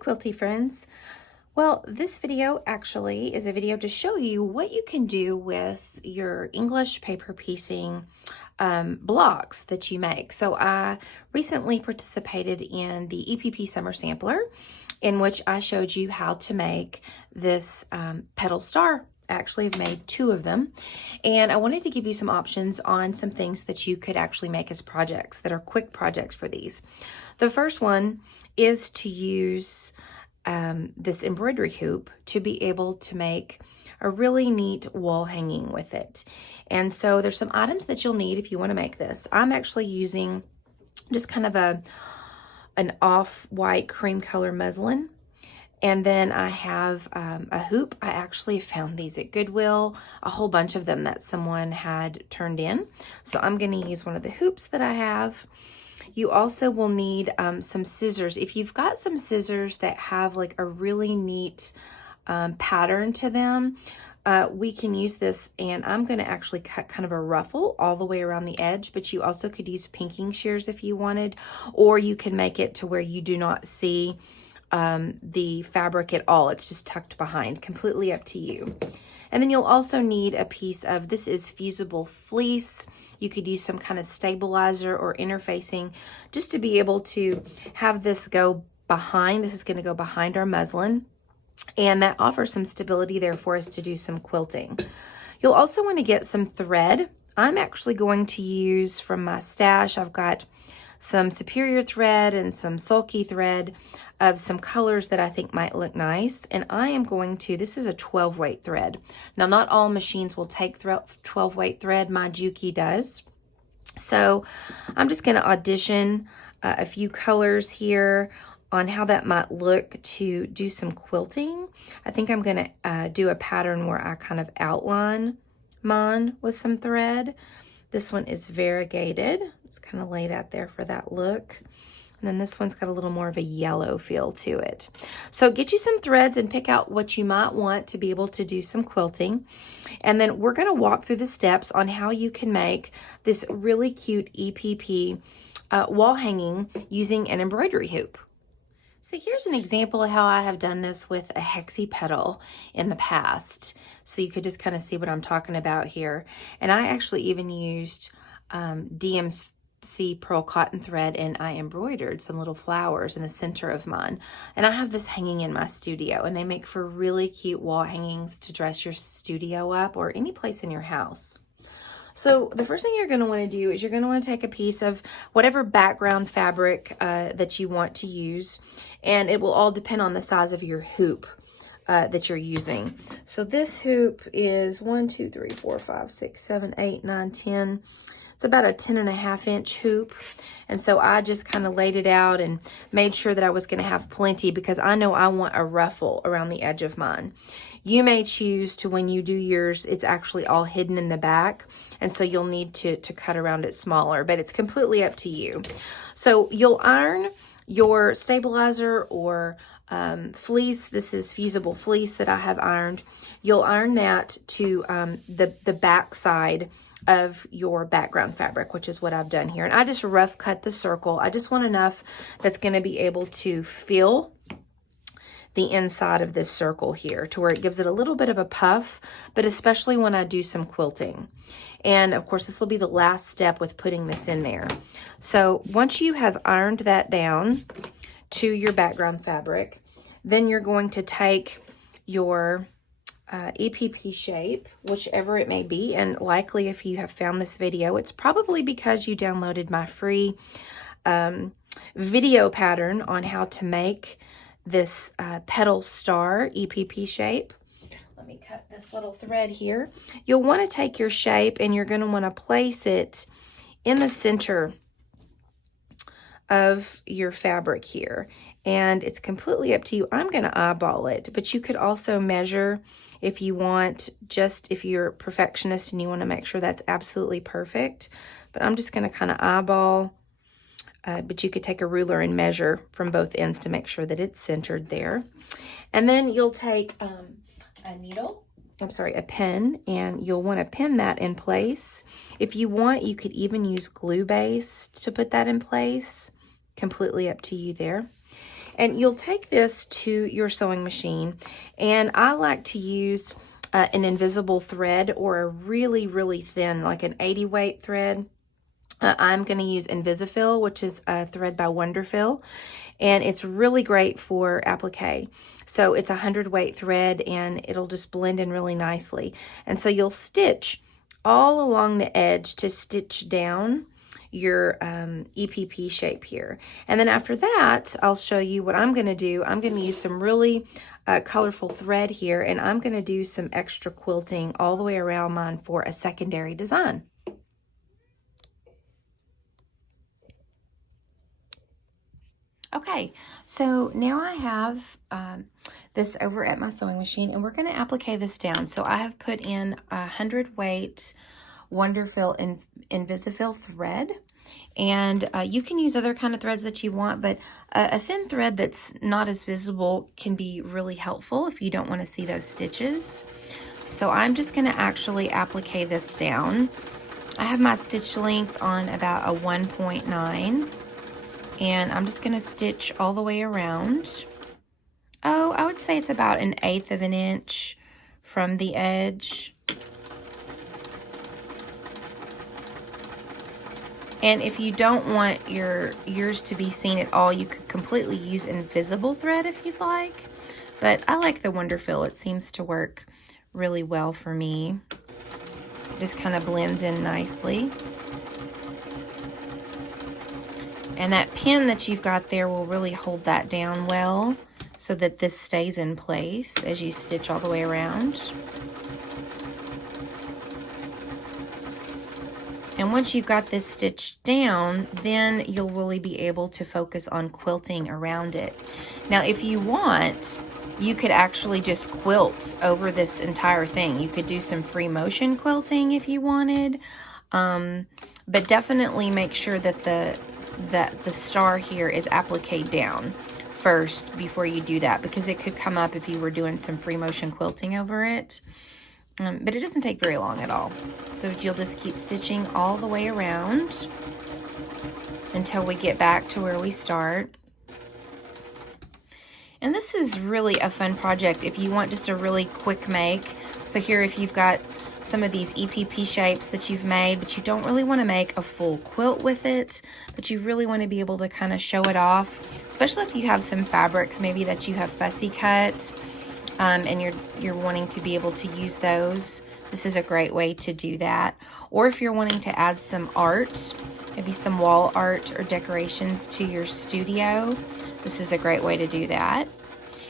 Quilty friends. Well, this video actually is a video to show you what you can do with your English paper piecing blocks that you make. So I recently participated in the EPP Summer Sampler, in which I showed you how to make this petal star. I actually have made 2 of them, and I wanted to give you some options on some things that you could actually make as projects that are quick projects for these. The first one is to use this embroidery hoop to be able to make a really neat wall hanging with it. And so there's some items that you'll need if you want to make this. I'm actually using just kind of an off-white cream color muslin. And then I have a hoop. I actually found these at Goodwill, a whole bunch of them that someone had turned in. So I'm going to use one of the hoops that I have. You also will need some scissors. If you've got some scissors that have like a really neat pattern to them, we can use this, and I'm going to actually cut kind of a ruffle all the way around the edge, but you also could use pinking shears if you wanted, or you can make it to where you do not see the fabric at all. It's just tucked behind, completely up to you. And then you'll also need a piece of, this is fusible fleece. You could use some kind of stabilizer or interfacing just to be able to have this go behind. This is going to go behind our muslin, and that offers some stability there for us to do some quilting. You'll also want to get some thread. I'm actually going to use from my stash, I've got some superior thread and some sulky thread of some colors that I think might look nice. And I am going to, this is a 12 weight thread. Now, not all machines will take 12 weight thread. My Juki does. So I'm just going to audition a few colors here on how that might look to do some quilting. I think I'm going to do a pattern where I kind of outline mine with some thread. This one is variegated. Just kind of lay that there for that look. And then this one's got a little more of a yellow feel to it. So get you some threads and pick out what you might want to be able to do some quilting. And then we're going to walk through the steps on how you can make this really cute EPP wall hanging using an embroidery hoop. So here's an example of how I have done this with a hexie petal in the past. So you could just kind of see what I'm talking about here. And I actually even used DMC pearl cotton thread, and I embroidered some little flowers in the center of mine. And I have this hanging in my studio, and they make for really cute wall hangings to dress your studio up or any place in your house. So the first thing you're going to want to do is you're going to want to take a piece of whatever background fabric that you want to use, and it will all depend on the size of your hoop that you're using. So this hoop is 1, 2, 3, 4, 5, 6, 7, 8, 9, 10. It's about a 10.5 inch hoop. And so I just kind of laid it out and made sure that I was going to have plenty, because I know I want a ruffle around the edge of mine. You may choose to, when you do yours, it's actually all hidden in the back. And so you'll need to cut around it smaller, but it's completely up to you. So you'll iron your stabilizer or fleece. This is fusible fleece that I have ironed. You'll iron that to the back side of your background fabric, which is what I've done here. And I just rough cut the circle. I just want enough that's going to be able to feel the inside of this circle here to where it gives it a little bit of a puff, but especially when I do some quilting. And of course, this will be the last step with putting this in there. So once you have ironed that down to your background fabric, then you're going to take your EPP shape, whichever it may be. And likely if you have found this video, it's probably because you downloaded my free video pattern on how to make this petal star EPP shape. Let me cut this little thread here. You'll want to take your shape and you're going to want to place it in the center of your fabric here. And it's completely up to you. I'm going to eyeball it, but you could also measure if you want, just if you're a perfectionist and you want to make sure that's absolutely perfect. But I'm just going to kind of eyeball. But you could take a ruler and measure from both ends to make sure that it's centered there. And then you'll take a pen, and you'll want to pin that in place. If you want, you could even use glue base to put that in place. Completely up to you there. And you'll take this to your sewing machine, and I like to use an invisible thread or a really, really thin, like an 80 weight thread. I'm going to use Invisifil, which is a thread by Wonderfil, and it's really great for applique. So it's a 100 weight thread, and it'll just blend in really nicely. And so you'll stitch all along the edge to stitch down your EPP shape here. And then after that, I'll show you what I'm going to do. I'm going to use some really colorful thread here, and I'm going to do some extra quilting all the way around mine for a secondary design. Okay, so now I have this over at my sewing machine, and we're going to applique this down. So I have put in a 100 weight Wonderfil Invisifil thread, and you can use other kind of threads that you want, but a thin thread that's not as visible can be really helpful if you don't want to see those stitches. So I'm just going to actually applique this down. I have my stitch length on about a 1.9. And I'm just going to stitch all the way around. Oh, I would say it's about 1/8 of an inch from the edge. And if you don't want yours to be seen at all, you could completely use invisible thread if you'd like. But I like the Wonderfil. It seems to work really well for me. Just kind of blends in nicely. And that pin that you've got there will really hold that down well so that this stays in place as you stitch all the way around. And once you've got this stitched down, then you'll really be able to focus on quilting around it. Now, if you want, you could actually just quilt over this entire thing. You could do some free motion quilting if you wanted, but definitely make sure that the star here is appliqued down first before you do that, because it could come up if you were doing some free motion quilting over it. But it doesn't take very long at all. So you'll just keep stitching all the way around until we get back to where we start. And this is really a fun project if you want just a really quick make. So here, if you've got some of these EPP shapes that you've made, but you don't really want to make a full quilt with it, but you really want to be able to kind of show it off, especially if you have some fabrics maybe that you have fussy cut, and you're wanting to be able to use those. This is a great way to do that. Or if you're wanting to add some art, maybe some wall art or decorations to your studio, this is a great way to do that.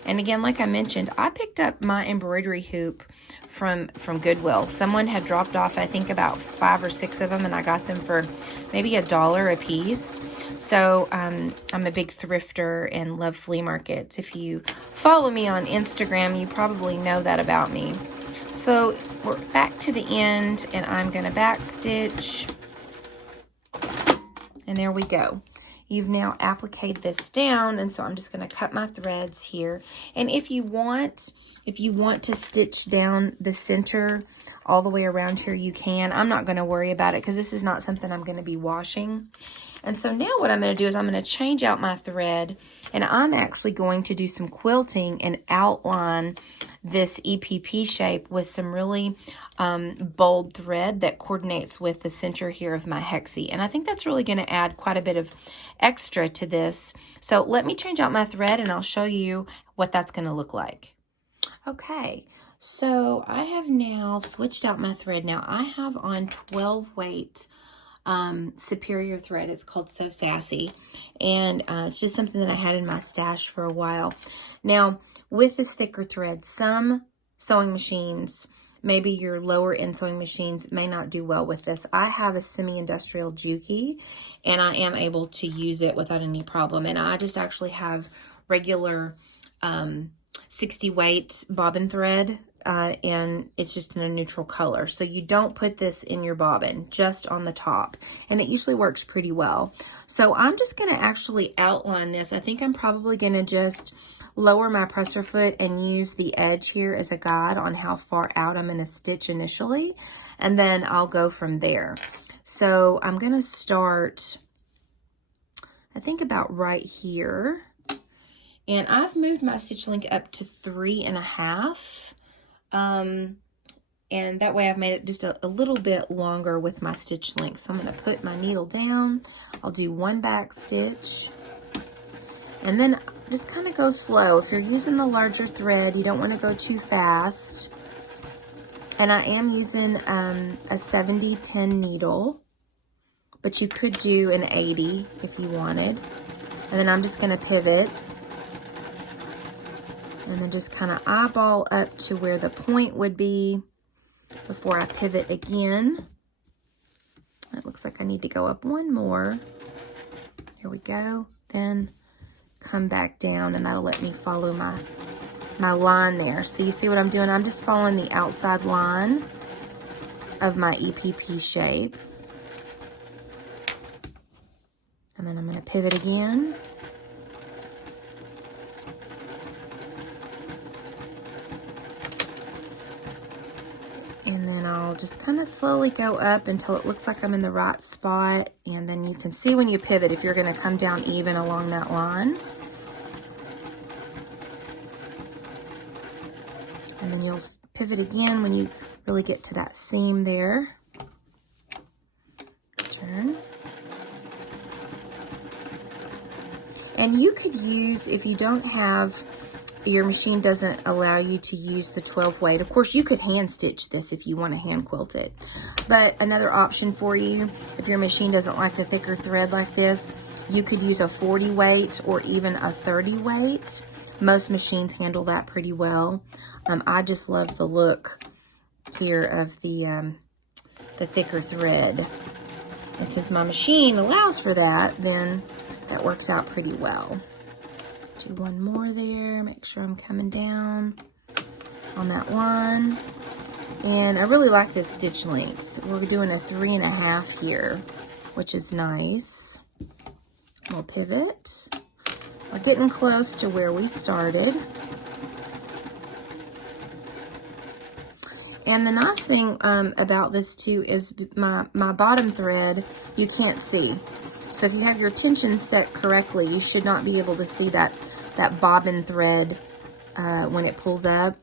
And again, like I mentioned, I picked up my embroidery hoop from Goodwill. Someone had dropped off, I think, about 5 or 6 of them, and I got them for maybe $1 a piece. So I'm a big thrifter and love flea markets. If you follow me on Instagram, you probably know that about me. So we're back to the end, and I'm going to back stitch. And there we go. You've now appliqued this down, and so I'm just going to cut my threads here. And if you want to stitch down the center all the way around here, you can. I'm not going to worry about it because this is not something I'm going to be washing. And so now what I'm going to do is I'm going to change out my thread, and I'm actually going to do some quilting and outline this EPP shape with some really bold thread that coordinates with the center here of my hexie. And I think that's really going to add quite a bit of extra to this. So let me change out my thread, and I'll show you what that's going to look like. Okay, so I have now switched out my thread. Now I have on 12 weight superior thread. It's called So Sassy, and it's just something that I had in my stash for a while. Now with this thicker thread, some sewing machines, maybe your lower end sewing machines, may not do well with this. I have a semi-industrial Juki, and I am able to use it without any problem. And I just actually have regular 60 weight bobbin thread, and it's just in a neutral color. So you don't put this in your bobbin, just on the top, and it usually works pretty well. So I'm just going to actually outline this. I think I'm probably going to just lower my presser foot and use the edge here as a guide on how far out I'm going to stitch initially, and then I'll go from there. So I'm going to start, I think, about right here. And I've moved my stitch length up to 3.5. And that way I've made it just a little bit longer with my stitch length. So I'm going to put my needle down. I'll do one back stitch. And then just kind of go slow. If you're using the larger thread, you don't want to go too fast. And I am using a 70-10 needle, but you could do an 80 if you wanted. And then I'm just going to pivot. And then just kind of eyeball up to where the point would be before I pivot again. It looks like I need to go up one more. Here we go. Then come back down, and that'll let me follow my line there. So you see what I'm doing? I'm just following the outside line of my EPP shape. And then I'm going to pivot again. And then I'll just kind of slowly go up until it looks like I'm in the right spot. And then you can see when you pivot if you're going to come down even along that line. And then you'll pivot again when you really get to that seam there. Turn. And you could use, if you don't have, your machine doesn't allow you to use the 12 weight. Of course, you could hand stitch this if you want to hand quilt it. But another option for you, if your machine doesn't like the thicker thread like this, you could use a 40 weight or even a 30 weight. Most machines handle that pretty well. I just love the look here of the thicker thread. And since my machine allows for that, then that works out pretty well. Do one more there, make sure I'm coming down on that one. And I really like this stitch length. We're doing a 3.5 here, which is nice. We'll pivot. We're getting close to where we started. And the nice thing about this too is my bottom thread, you can't see. So if you have your tension set correctly, you should not be able to see that bobbin thread when it pulls up.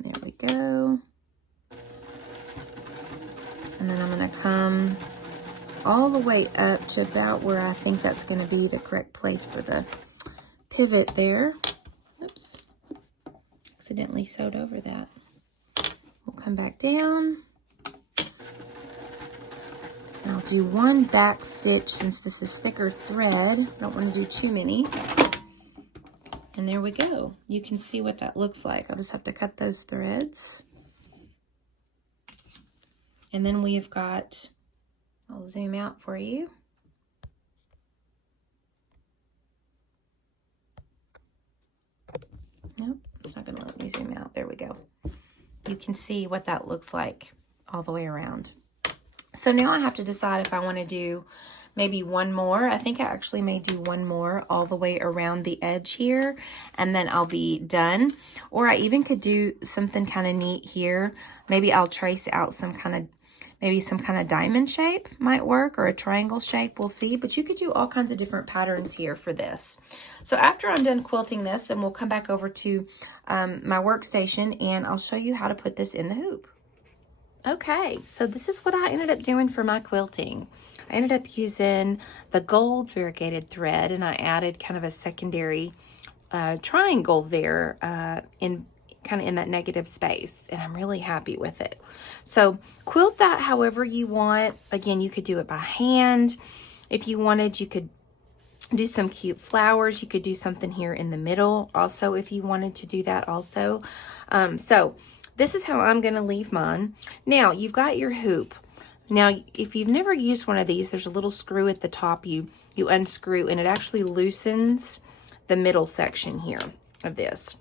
There we go. And then I'm going to come all the way up to about where I think that's going to be the correct place for the pivot there. Oops. Accidentally sewed over that. We'll come back down. And I'll do one back stitch since this is thicker thread. Don't want to do too many. And there we go. You can see what that looks like. I'll just have to cut those threads. And then we have got, I'll zoom out for you. Nope, it's not going to let me zoom out. There we go. You can see what that looks like all the way around. So now I have to decide if I want to do maybe one more. I think I actually may do one more all the way around the edge here, and then I'll be done. Or I even could do something kind of neat here. Maybe I'll trace out some kind of diamond shape might work, or a triangle shape, we'll see. But you could do all kinds of different patterns here for this. So after I'm done quilting this, then we'll come back over to my workstation, and I'll show you how to put this in the hoop. Okay, so this is what I ended up doing for my quilting. I ended up using the gold variegated thread, and I added kind of a secondary triangle there in that negative space, and I'm really happy with it. So quilt that however you want. Again, you could do it by hand. If you wanted, you could do some cute flowers. You could do something here in the middle also if you wanted to do that also. So this is how I'm going to leave mine. Now, you've got your hoop. Now, if you've never used one of these, there's a little screw at the top you unscrew, and it actually loosens the middle section here of this.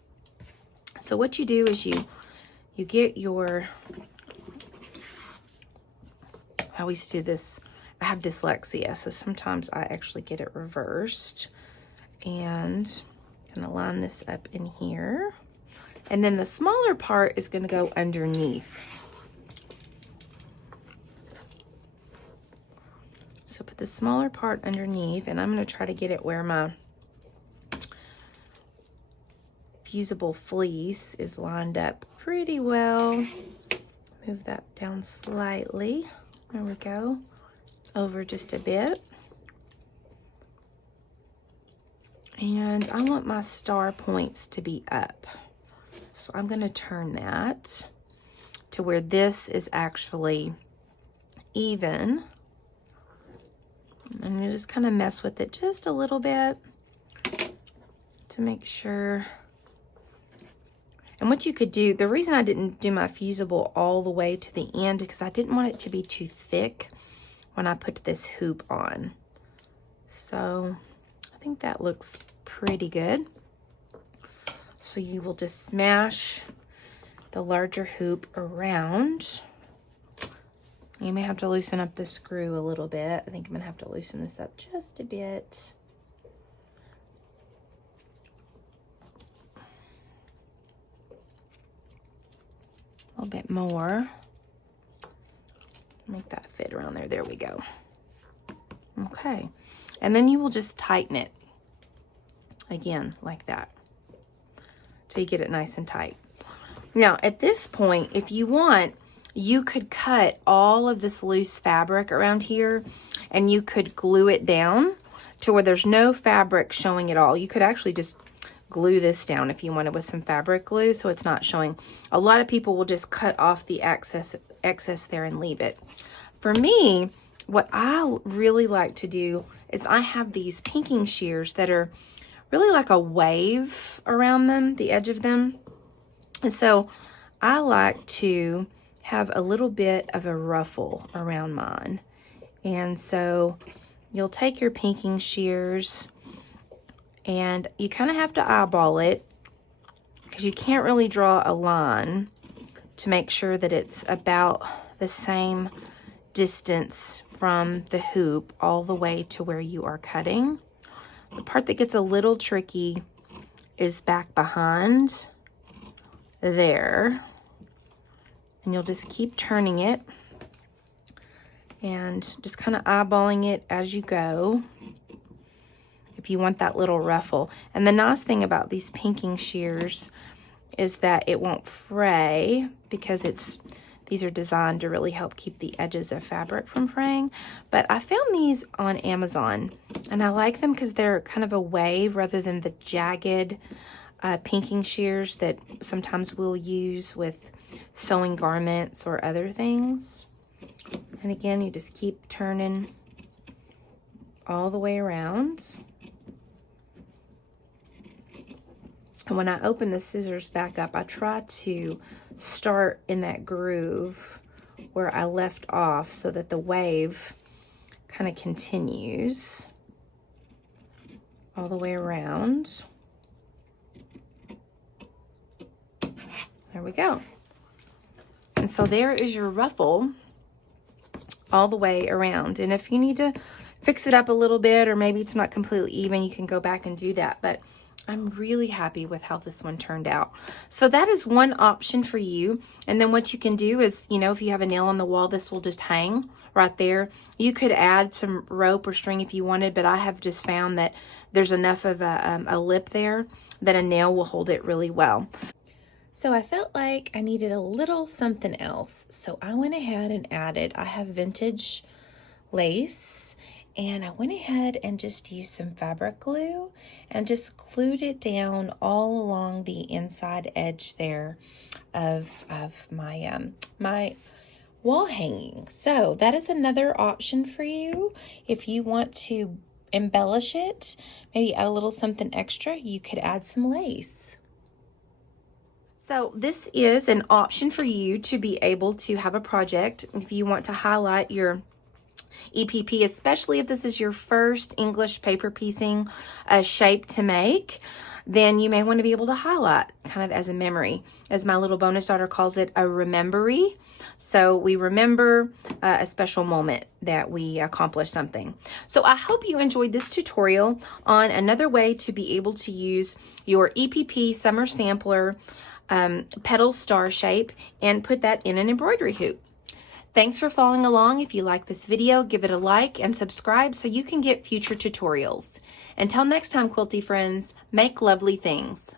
So what you do is you get your, I always do this, I have dyslexia, so sometimes I actually get it reversed. And I'm going to line this up in here. And then the smaller part is going to go underneath. So put the smaller part underneath, and I'm going to try to get it where my fusible fleece is lined up pretty well. Move that down slightly. There we go. Over just a bit. And I want my star points to be up. So I'm going to turn that to where this is actually even. And you just kind of mess with it just a little bit to make sure. And what you could do, the reason I didn't do my fusible all the way to the end, because I didn't want it to be too thick when I put this hoop on. So I think that looks pretty good. So you will just smash the larger hoop around. You may have to loosen up the screw a little bit. I think I'm gonna have to loosen this up just a bit. A little bit more. Make that fit around there. There we go. Okay. And then you will just tighten it again like that till you get it nice and tight. Now, at this point, if you want, you could cut all of this loose fabric around here and you could glue it down to where there's no fabric showing at all. You could actually just glue this down if you wanted with some fabric glue so it's not showing. A lot of people will just cut off the excess there and leave it. For me, what I really like to do is I have these pinking shears that are really like a wave around them, the edge of them. And so I like to have a little bit of a ruffle around mine. And so you'll take your pinking shears and you kind of have to eyeball it because you can't really draw a line to make sure that it's about the same distance from the hoop all the way to where you are cutting. The part that gets a little tricky is back behind there. And you'll just keep turning it and just kind of eyeballing it as you go if you want that little ruffle. And the nice thing about these pinking shears is that it won't fray because these are designed to really help keep the edges of fabric from fraying. But I found these on Amazon and I like them because they're kind of a wave rather than the jagged pinking shears that sometimes we'll use with sewing garments or other things. And again, you just keep turning all the way around. And when I open the scissors back up, I try to start in that groove where I left off so that the wave kind of continues all the way around. There we go. And so there is your ruffle all the way around. And if you need to fix it up a little bit, or maybe it's not completely even, you can go back and do that. But I'm really happy with how this one turned out. So that is one option for you. And then what you can do is, you know, if you have a nail on the wall, this will just hang right there. You could add some rope or string if you wanted, but I have just found that there's enough of a lip there that a nail will hold it really well. So I felt like I needed a little something else. So I went ahead and added, I have vintage lace, and I went ahead and just used some fabric glue and just glued it down all along the inside edge there of my my wall hanging. So that is another option for you. If you want to embellish it, maybe add a little something extra, you could add some lace. So this is an option for you to be able to have a project if you want to highlight your EPP, especially if this is your first English paper piecing shape to make. Then you may want to be able to highlight kind of as a memory. As my little bonus daughter calls it, a remembery. So we remember a special moment that we accomplished something. So I hope you enjoyed this tutorial on another way to be able to use your EPP summer sampler petal star shape and put that in an embroidery hoop. Thanks for following along. If you like this video, give it a like and subscribe so you can get future tutorials. Until next time, quilty friends, make lovely things.